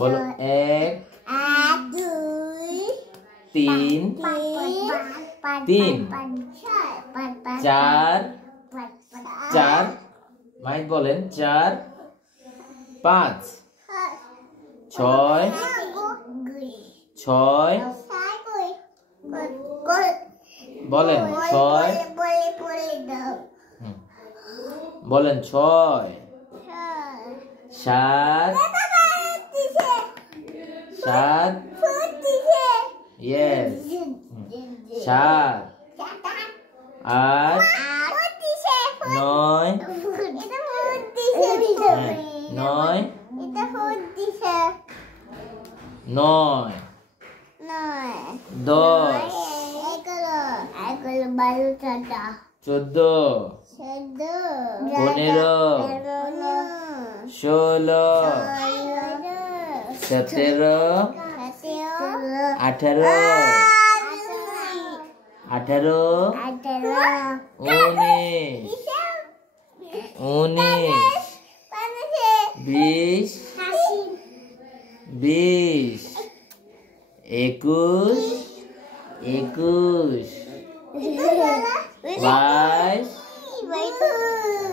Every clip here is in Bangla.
বলো 1 2 3 4 4 মাইক বলেন 4 5 6 6 বলেন 6 বলেন 6 7 7 yes 7 8 9 9 9 10 14 15 16 17 18 20 21 22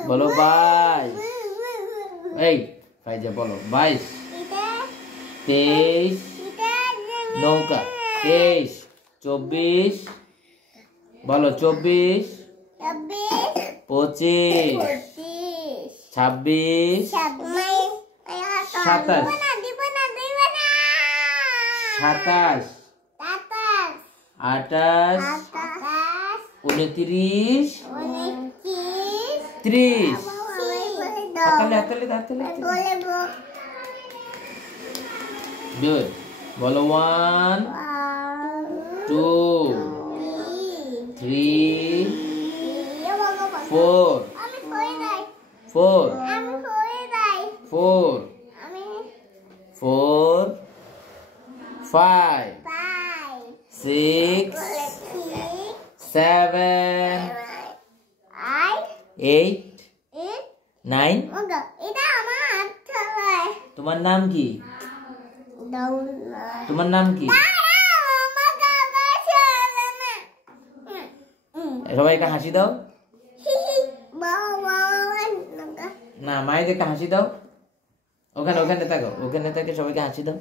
বলো 22 এই ফাইজা বলো 22 23 নৌকা 23 24 বলো 24 25 26 27 28 29 30 Good. বলো 1 2 3 4 4 4 4 5 6 7 8 9 তোমার নাম কি তোমার নাম কি সবাইকে হাসি দাও না মায়েদেরকে হাসি দাও ওখানে তাকাও ওখানে তাকে সবাইকে হাসি দাও